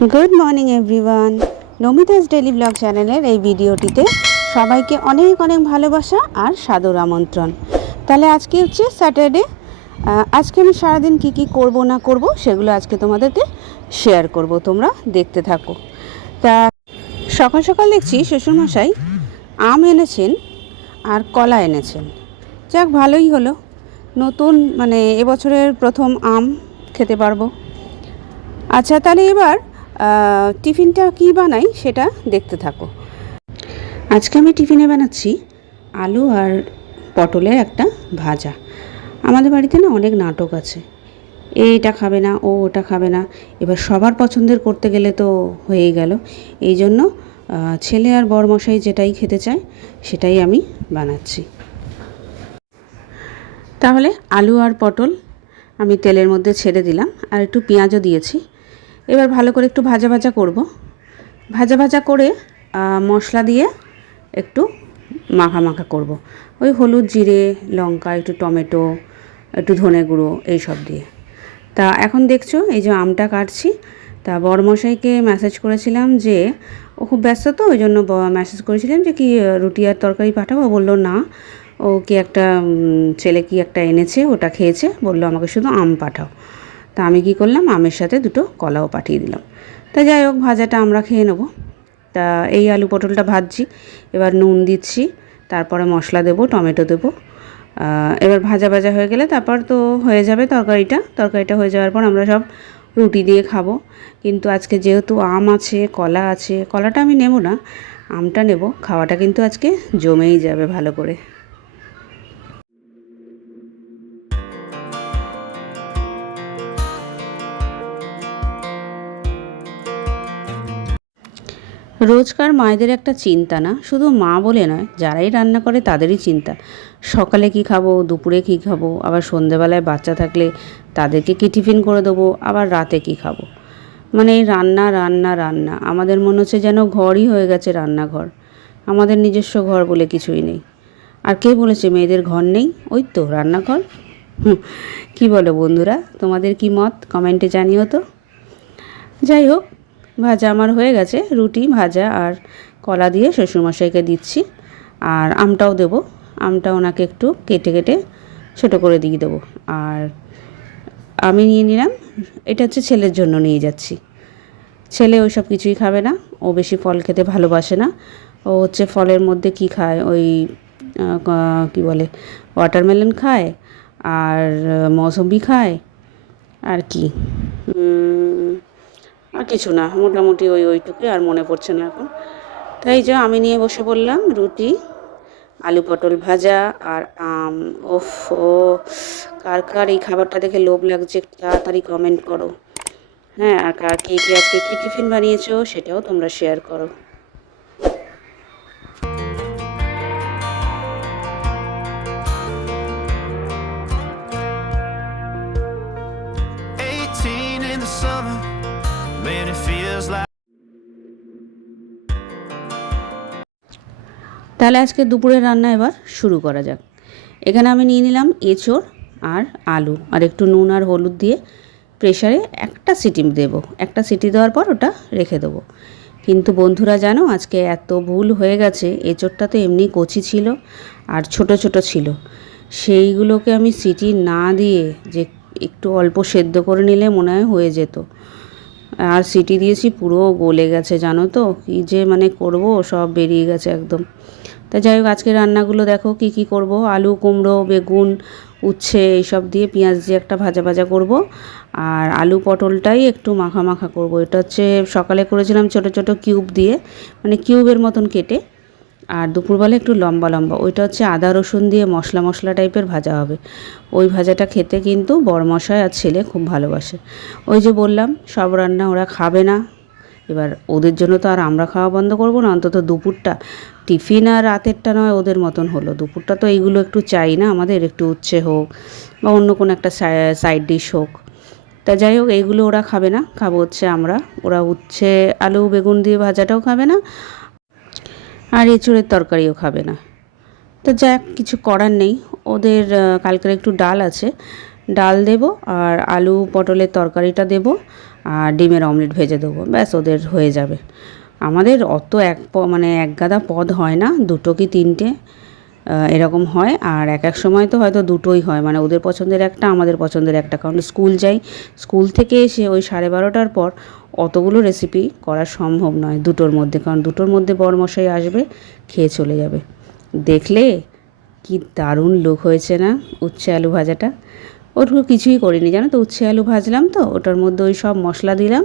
Good morning everyone. Namita's daily blog চ্যানেলের এই ভিডিওটিতে সবাইকে অনেক অনেক ভালোবাসা আর সাদর আমন্ত্রণ। তাহলে আজকে হচ্ছে স্যাটারডে। আজকে আমি সারাদিন কি করব না করব সেগুলো আজকে তোমাদেরকে শেয়ার করব, তোমরা দেখতে থাকো। তা সকাল সকাল দেখছি শ্বশুরমশাই আম এনেছেন আর কলা এনেছেন। যাক, ভালোই হলো, নতুন মানে এবছরের প্রথম আম খেতে পারবো। আচ্ছা, তাহলে এবার টিফিনটা কি বানাই সেটা দেখতে থাকো। আজকে আমি টিফিনে বানাচ্ছি আলু আর পটলের একটা ভাজা। আমাদের বাড়িতে না অনেক নাটক আছে, এইটা খাবে না, ও ওটা খাবে না। এবার সবার পছন্দের করতে গেলে তো হয়েই গেল। এই জন্য ছেলে আর বরমশাই যেটাই খেতে চায় সেটাই আমি বানাচ্ছি। তাহলে আলু আর পটল আমি তেলের মধ্যে ছেড়ে দিলাম, আর একটু পেঁয়াজও দিয়েছি। এবার ভালো করে একটু ভাজা ভাজা করব। ভাজা ভাজা করে মশলা দিয়ে একটু মাখা মাখা করব। ওই হলুদ, জিরে, লঙ্কা, একটু টমেটো, একটু ধনে গুঁড়ো, এই সব দিয়ে। তা এখন দেখছো এই যে আমটা কাটছি। তা বড়মশাইকে মেসেজ করেছিলাম যে ও খুব ব্যস্ত, তো ওই জন্য মেসেজ করেছিলাম যে কি রুটি আর তরকারি পাঠাবো। বললো না, ও কি একটা ছেলে কি একটা এনেছে, ওটা খেয়েছে, বললো আমাকে শুধু আম পাঠাও। তা আমি কি করলাম, আমের সাথে দুটো কলাও পাঠিয়ে দিলাম। তা যাই হোক, ভাজাটা আমরা খেয়ে নেব। তা এই আলু পটলটা ভাজছি, এবার নুন দিচ্ছি, তারপরে মশলা দেবো, টমেটো দেবো। এবার ভাজা ভাজা হয়ে গেলে তারপর তো হয়ে যাবে তরকারিটা হয়ে যাওয়ার পর আমরা সব রুটি দিয়ে খাবো। কিন্তু আজকে যেহেতু আম আছে, কলা আছে, কলাটা আমি নেব না, আমটা নেব। খাওয়াটা কিন্তু আজকে জমেই যাবে ভালো করে। রোজকার মায়েদের একটা চিন্তা, না শুধু মা বলে নয়, যারাই রান্না করে তাদেরই চিন্তা। সকালে কি খাবো, দুপুরে কি খাবো, আবার সন্ধেবেলায় বাচ্চা থাকলে তাদেরকে কি টিফিন করে দেবো, আবার রাতে কি খাবো। মানে এই রান্না রান্না রান্না, আমাদের মনে হচ্ছে যেন ঘরই হয়ে গেছে রান্নাঘর। আমাদের নিজস্ব ঘর বলে কিছুই নেই। আর কে বলেছে মেয়েদের ঘর নেই? ওই তো রান্নাঘর। কি বলো বন্ধুরা, তোমাদের কি মত কমেন্টে জানিও তো। যাই হোক, ভাজা আমার হয়ে গেছে, রুটি ভাজা আর কলা দিয়ে শ্বশুরমশাইকে দিচ্ছি। আর আমটাও দেবো, আমটা ওনাকে একটু কেটে কেটে ছোটো করে দিয়ে দেবো। আর আমি নিয়ে নিলাম, এটা হচ্ছে ছেলের জন্য নিয়ে যাচ্ছি। ছেলে ওই সব কিছুই খাবে না, ও বেশি ফল খেতে ভালোবাসে না। ও হচ্ছে ফলের মধ্যে কি খায়, ওই কি বলে, ওয়াটারমেলন খায়, আর মৌসম্বি খায়, আর কি আর কিছু না, মোটামুটি ওইটুকুই, আর মনে পড়ছে না এখন। তাই যে আমি নিয়ে বসে পড়লাম রুটি, আলু পটল ভাজা আর আম। ওফ, ও কার কার এই খাবারটা দেখে লোভ লাগছে একটু তাড়াতাড়ি কমেন্ট করো। হ্যাঁ, আর কার কে কে আজকে কী টিফিন বানিয়েছো সেটাও তোমরা শেয়ার করো। তাহলে আজকে দুপুরের রান্না এবার শুরু করা যাক। এখানে আমি নিয়ে নিলাম এঁচোড় আর আলু, আর একটু নুন আর হলুদ দিয়ে প্রেশারে একটা সিটি দেবো। একটা সিটি দেওয়ার পর ওটা রেখে দেবো। কিন্তু বন্ধুরা জানো, আজকে এত ভুল হয়ে গেছে। এঁচোড়টা তো এমনি কচি ছিল আর ছোট ছোট ছিল, সেইগুলোকে আমি সিটি না দিয়ে যে একটু অল্প সেদ্ধ করে নিলে মনে হয় হয়ে যেত। আর সিটি দিয়েছি, পুরো গলে গেছে জানো তো, কী যে মানে করব, সব বেরিয়ে গেছে একদম। তা যাই হোক, আজকে রান্নাগুলো দেখো কি করব। আলু, কুমড়ো, বেগুন, উচ্ছে এইসব দিয়ে পেঁয়াজ দিয়ে একটা ভাজা ভাজা করব। আর আলু পটলটাই একটু মাখা মাখা করব। এটা হচ্ছে সকালে করেছিলাম ছোট ছোট কিউব দিয়ে, মানে কিউবের মতন কেটে। আর দুপুরবেলা একটু লম্বা লম্বা, ওইটা হচ্ছে আদা রসুন দিয়ে মশলা মশলা টাইপের ভাজা হবে। ওই ভাজাটা খেতে কিন্তু বড়মশাই আর ছেলে খুব ভালোবাসে। ওই যে বললাম, সব রান্না ওরা খাবে না। এবার ওদের জন্য তো আর আমরা খাওয়া বন্ধ করব না, অন্তত দুপুরটা টিফিন আর রাতেরটা নয় ওদের মতন হলো, দুপুরটা তো এইগুলো একটু চাই না আমাদের, একটু উচ্ছে হোক বা অন্য কোনো একটা সাইড ডিশ হোক। তা যাই হোক, এইগুলো ওরা খাবে না, খাবো হচ্ছে আমরা। ওরা উচ্ছে আলু বেগুন দিয়ে ভাজাটাও খাবে না, আর এঁচোড়ের তরকারিও খাবে না। তো যাক, কিছু করার নেই। ওদের কালকের একটু ডাল আছে, ডাল দেব, আর আলু পটলের তরকারিটা দেব, আর ডিমের অমলেট ভেজে দেবো, ব্যাস ওদের হয়ে যাবে। আমাদের অত মানে এক গাদা পদ হয় না, 2 কি 3টে এরকম হয়। আর এক এক সময় তো হয়তো 2টোই হয়, মানে ওদের পছন্দের একটা, আমাদের পছন্দের একটা, কারণ স্কুল যাই, স্কুল থেকে এসে ওই 12:30টার পর অতগুলো রেসিপি করা সম্ভব নয় 2টোর মধ্যে, কারণ 2টোর মধ্যে বরমশাই আসবে, খেয়ে চলে যাবে। দেখলে কি দারুণ লুক হয়েছে না উচ্ছে আলু ভাজাটা। ওটুকু কিছুই করিনি জানো তো, উচ্ছে আলু ভাজলাম তো ওটার মধ্যে ওই সব মশলা দিলাম,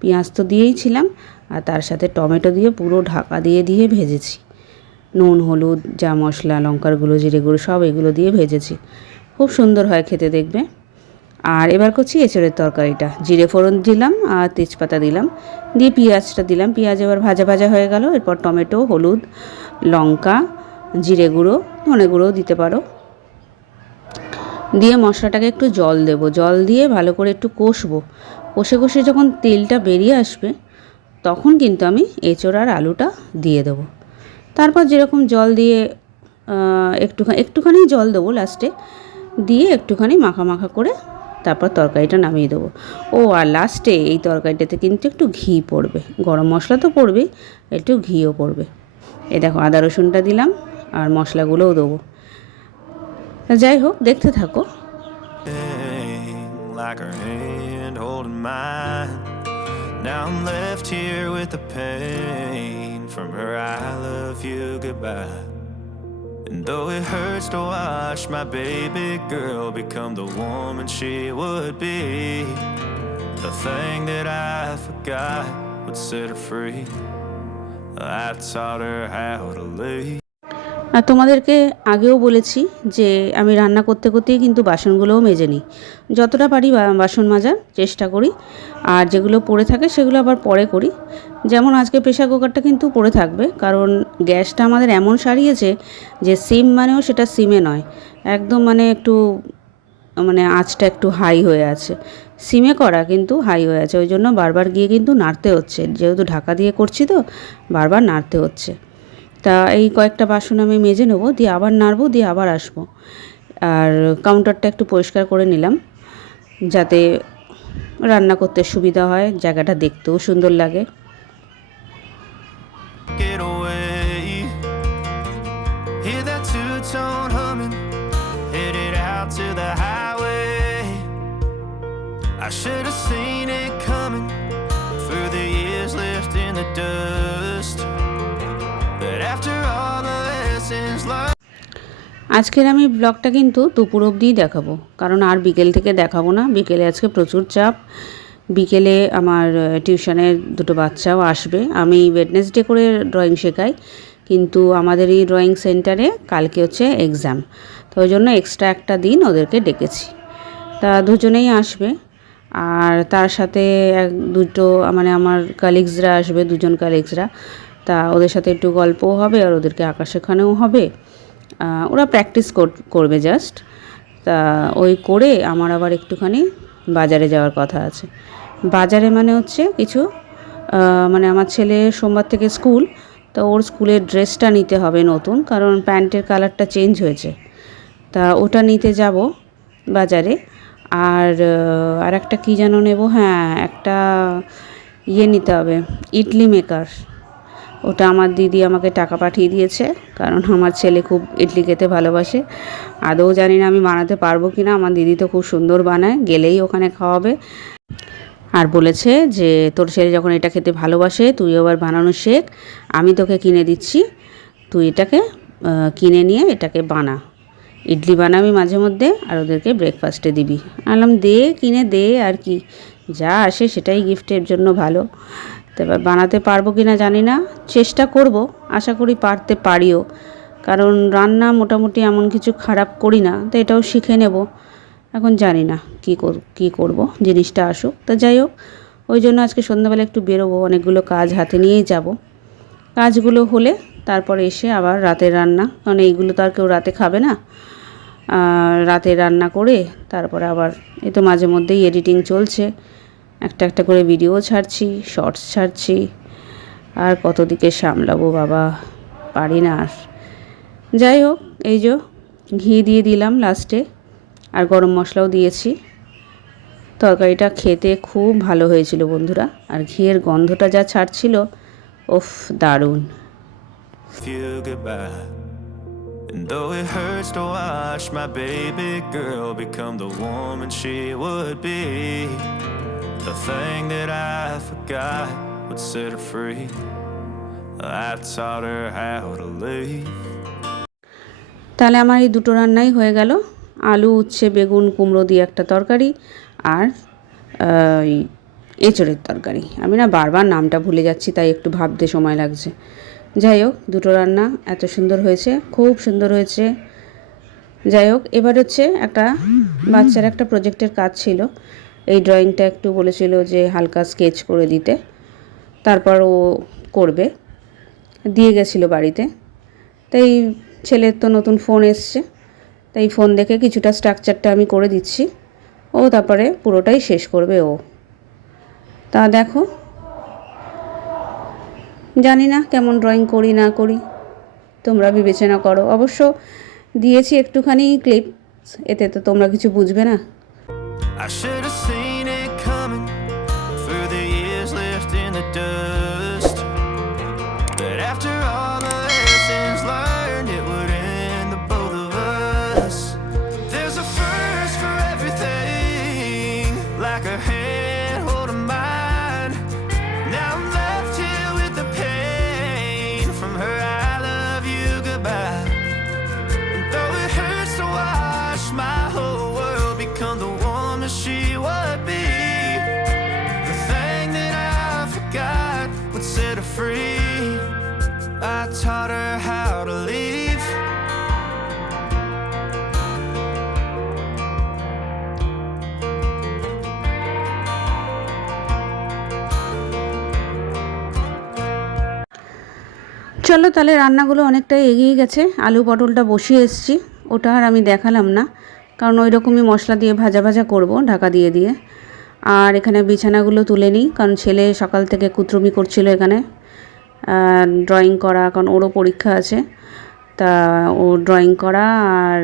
পেঁয়াজ তো দিয়েই ছিলাম, আর তার সাথে টমেটো দিয়ে পুরো ঢাকা দিয়ে দিয়ে ভেজেছি। নুন হলুদ যা মশলা, লঙ্কার গুঁড়ো, জিরে গুঁড়ো সব এগুলো দিয়ে ভেজেছি। খুব সুন্দর হয় খেতে দেখবে। আর এবার করছি এঁচড়ের তরকারিটা। জিরে ফোড়ন দিলাম আর তেজপাতা দিলাম, দিয়ে পেঁয়াজটা দিলাম। পেঁয়াজ এবার ভাজা ভাজা হয়ে গেল। এরপর টমেটো, হলুদ, লঙ্কা, জিরে গুঁড়ো, ধনে গুঁড়োও দিতে পারো, দিয়ে মশলাটাকে একটু জল দেবো। জল দিয়ে ভালো করে একটু কষবো। কষে কষে যখন তেলটা বেরিয়ে আসবে তখন কিন্তু আমি এঁচড় আর আলুটা দিয়ে দেবো। তারপর যেরকম জল দিয়ে একটুখানি জল দেবো লাস্টে, দিয়ে একটুখানি মাখা মাখা করে তারপর তরকারিটা নামিয়ে দেবো। ও আর লাস্টে এই তরকারিটাতে কিন্তু একটু ঘি পড়বে, গরম মশলা তো পড়বেই, একটু ঘিও পড়বে। এই দেখো আদা রসুনটা দিলাম আর মশলাগুলোও দেবো। যাই হোক, দেখতে থাকো। Like her hand holding mine. Now I'm left here with the pain from her I love you goodbye. And though it hurts to watch my baby girl become the woman she would be, the thing that I forgot would set her free. I taught her how to live. আর তোমাদেরকে আগেও বলেছি যে আমি রান্না করতে করতেই কিন্তু বাসনগুলোও মেজে নিই, যতটা পারি বাসন মাজার চেষ্টা করি। আর যেগুলো পড়ে থাকে সেগুলো আবার পরে করি। যেমন আজকে প্রেশার কুকারটা কিন্তু পড়ে থাকবে, কারণ গ্যাসটা আমাদের এমন সারিয়েছে যে সিম মানেও সেটা সিমে নয়, একদম মানে একটু মানে আঁচটা একটু হাই হয়ে আছে। সিমে করা কিন্তু হাই হয়ে আছে, ওই জন্য বারবার গিয়ে কিন্তু নাড়তে হচ্ছে, যেহেতু ঢাকা দিয়ে করছি তো বারবার নাড়তে হচ্ছে। তা এই কয়েকটা বাসন আমি মেজে নেবো, দিয়ে আবার নাড়বো, দিয়ে আবার আসবো। আর কাউন্টারটা একটু পরিষ্কার করে নিলাম যাতে রান্না করতে সুবিধা হয়, জায়গাটা দেখতেও সুন্দর লাগে। Get away, hear that two-tone humming, headed out to the highway. I should have seen it coming through the years left in the dust. But after all the lessons learned. আজকের আমি ব্লগটা কিন্তু দুপুর অবধিই দেখাবো, কারণ আর বিকেল থেকে দেখাবো না। বিকেলে আজকে প্রচুর চাপ। বিকেলে আমার টিউশনের 2টো বাচ্চাও আসবে। আমি ওয়েডনেসডে করে ড্রয়িং শেখাই, কিন্তু আমাদের এই ড্রয়িং সেন্টারে কালকে হচ্ছে এক্সাম, তো ওই জন্য এক্সট্রা একটা দিন ওদেরকে ডেকেছি। তা দুজনেই আসবে, আর তার সাথে 2টো মানে আমার কালিগসরা আসবে, 2জন কালিগসরা। তা ওদের সাথে একটু গল্পও হবে আর ওদেরকে আঁকা শেখানোও হবে। ওরা প্র্যাকটিস করবে জাস্ট। তা ওই করে আমার আবার একটুখানি বাজারে যাওয়ার কথা আছে। বাজারে মানে হচ্ছে কিছু মানে আমার ছেলে সোমবার থেকে স্কুল, তো ওর স্কুলের ড্রেসটা নিতে হবে নতুন, কারণ প্যান্টের কালারটা চেঞ্জ হয়েছে। তা ওটা নিতে যাব বাজারে। আর একটা কী যেন নেব, হ্যাঁ একটা ইয়ে নিতে হবে, ইডলি মেকার। ওটা আমার দিদি আমাকে টাকা পাঠিয়ে দিয়েছে, কারণ আমার ছেলে খুব ইডলি খেতে ভালোবাসে। আদৌ জানি না আমি বানাতে পারবো কি না, আমার দিদি তো খুব সুন্দর বানায়, গেলেই ওখানে খাওয়াবে। আর বলেছে যে তোর ছেলে যখন এটা খেতে ভালোবাসে তুই আবার বানানো শেখ, আমি তোকে কিনে দিচ্ছি, তুই এটাকে কিনে নিয়ে এটাকে বানা, ইডলি বানাবি মাঝে মধ্যে আর ওদেরকে ব্রেকফাস্টে দিবি। আনলাম দে, কিনে দে, আর কি, যা আসে সেটাই গিফটের জন্য ভালো। তো এবার বানাতে পারবো কি না জানি না, চেষ্টা করব, আশা করি পারতে পারিও, কারণ রান্না মোটামুটি এমন কিছু খারাপ করি না, তো এটাও শিখে নেব। এখন জানি না কী করব, জিনিসটা আসুক। তা যাই হোক, ওই জন্য আজকে সন্ধ্যাবেলা একটু বেরোবো, অনেকগুলো কাজ হাতে নিয়েই যাব। কাজগুলো হলে তারপরে এসে আবার রাতের রান্না, কারণ এইগুলো তো আর কেউ রাতে খাবে না। রাতে রান্না করে তারপরে আবার এই তো মাঝে মধ্যেই এডিটিং চলছে, একটা একটা করে ভিডিও ছাড়ছি, শর্টস ছাড়ছি, আর কত দিকে সামলাবো বাবা, পারি না আর। যাই হোক, এই যে ঘি দিয়ে দিলাম লাস্টে, আর গরম মশলাও দিয়েছি। তরকারিটা খেতে খুব ভালো হয়েছিল বন্ধুরা, আর ঘিয়ের গন্ধটা যা ছাড়ছিল, উফ, দারুণ। You goodbye. And though it hurts to watch my baby girl become the woman she would be, the thing that I forgot would set her free. I taught her how to live. তাহলে আমার এই দুটো রান্নাই হয়ে গেল, আলু উচ্ছে বেগুন কুমড়ো দিয়ে একটা তরকারি, আর এঁচড়ের তরকারি। আমি না বারবার নামটা ভুলে যাচ্ছি, তাই একটু ভাবতে সময় লাগছে। যাই হোক, দুটো রান্না এত সুন্দর হয়েছে, খুব সুন্দর হয়েছে। যাই হোক, এবার হচ্ছে একটা বাচ্চার একটা প্রজেক্টের কাজ ছিল। এই ড্রয়িংটা একটু বলেছিল যে হালকা স্কেচ করে দিতে, তারপর ও করবে, দিয়ে গেছিলো বাড়িতে। তাই ছেলের তো নতুন ফোন এসছে, তাই ফোন দেখে কিছুটা স্ট্রাকচারটা আমি করে দিচ্ছি, ও তারপরে পুরোটাই শেষ করবে ও। তা দেখো, জানি না কেমন ড্রয়িং করি না করি, তোমরা বিবেচনা করো। অবশ্য দিয়েছি একটুখানি ক্লিপ, এতে তো তোমরা কিছু বুঝবে না। I should have seen it coming through the years left in the dust, but after all the lessons learned, it would end the both of us. There's a first for everything, like a hand holding mine. Now I'm left here with the pain from her I love you goodbye. And though it hurts to watch my whole world become the woman she would be, the thing that I forgot would set her free. I taught her how to leave. চলো তাহলে, রান্নাগুলো অনেকটাই এগিয়ে গেছে। আলু পটলটা বসিয়ে এসেছি, ওটা আর আমি দেখালাম না, কারণ ওই রকমই মশলা দিয়ে ভাজা ভাজা করব ঢাকা দিয়ে দিয়ে। আর এখানে বিছানাগুলো তুলে নিই, কারণ ছেলে সকাল থেকে কুতরুমি করছিল এখানে ড্রয়িং করা, কারণ ওরও পরীক্ষা আছে। তা ও ড্রয়িং করা আর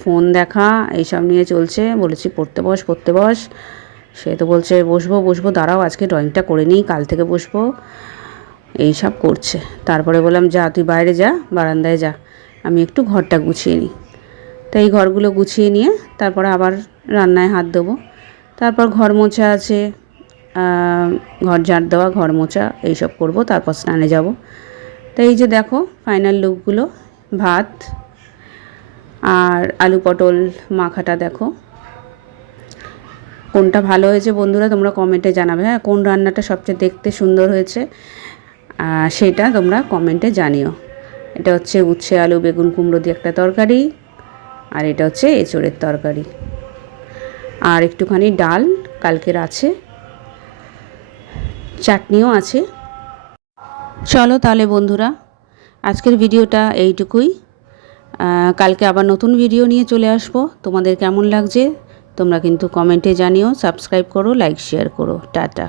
ফোন দেখা এইসব নিয়ে চলছে। বলেছি পড়তে বস পড়তে বস, সে তো বলছে বসবো বসবো, দাঁড়াও আজকে ড্রয়িংটা করে নিই, কাল থেকে বসবো, এই সব করছে। তারপরে বললাম যা তুই বাইরে যা, বারান্দায় যা, আমি একটু ঘরটা গুছিয়ে নিই। তাই এই ঘরগুলো গুছিয়ে নিয়ে তারপরে আবার রান্নায় হাত দেবো। তারপর ঘর মোছা আছে, ঘর ঝাড় দেওয়া, ঘর মোছা এইসব করব, তারপর স্নানে যাব। তাই এই যে দেখো ফাইনাল লুকগুলো, ভাত আর আলু পটল মাখাটা দেখো। কোনটা ভালো হয়েছে বন্ধুরা তোমরা কমেন্টে জানাবে। হ্যাঁ, কোন রান্নাটা সবচেয়ে দেখতে সুন্দর হয়েছে সেটা তোমরা কমেন্টে জানিও। এটা হচ্ছে উচ্ছে আলু বেগুন কুমড়ো দিয়ে একটা তরকারি, আর এটা হচ্ছে এঁচড়ের তরকারি, আর একটুখানি ডাল কালকের আছে, চাটনিও আছে। চলো তাহলে বন্ধুরা, আজকের ভিডিওটা এইটুকুই। কালকে আবার নতুন ভিডিও নিয়ে চলে আসবো। তোমাদের কেমন লাগছে তোমরা কিন্তু কমেন্টে জানিও, সাবস্ক্রাইব করো, লাইক শেয়ার করো। টাটা।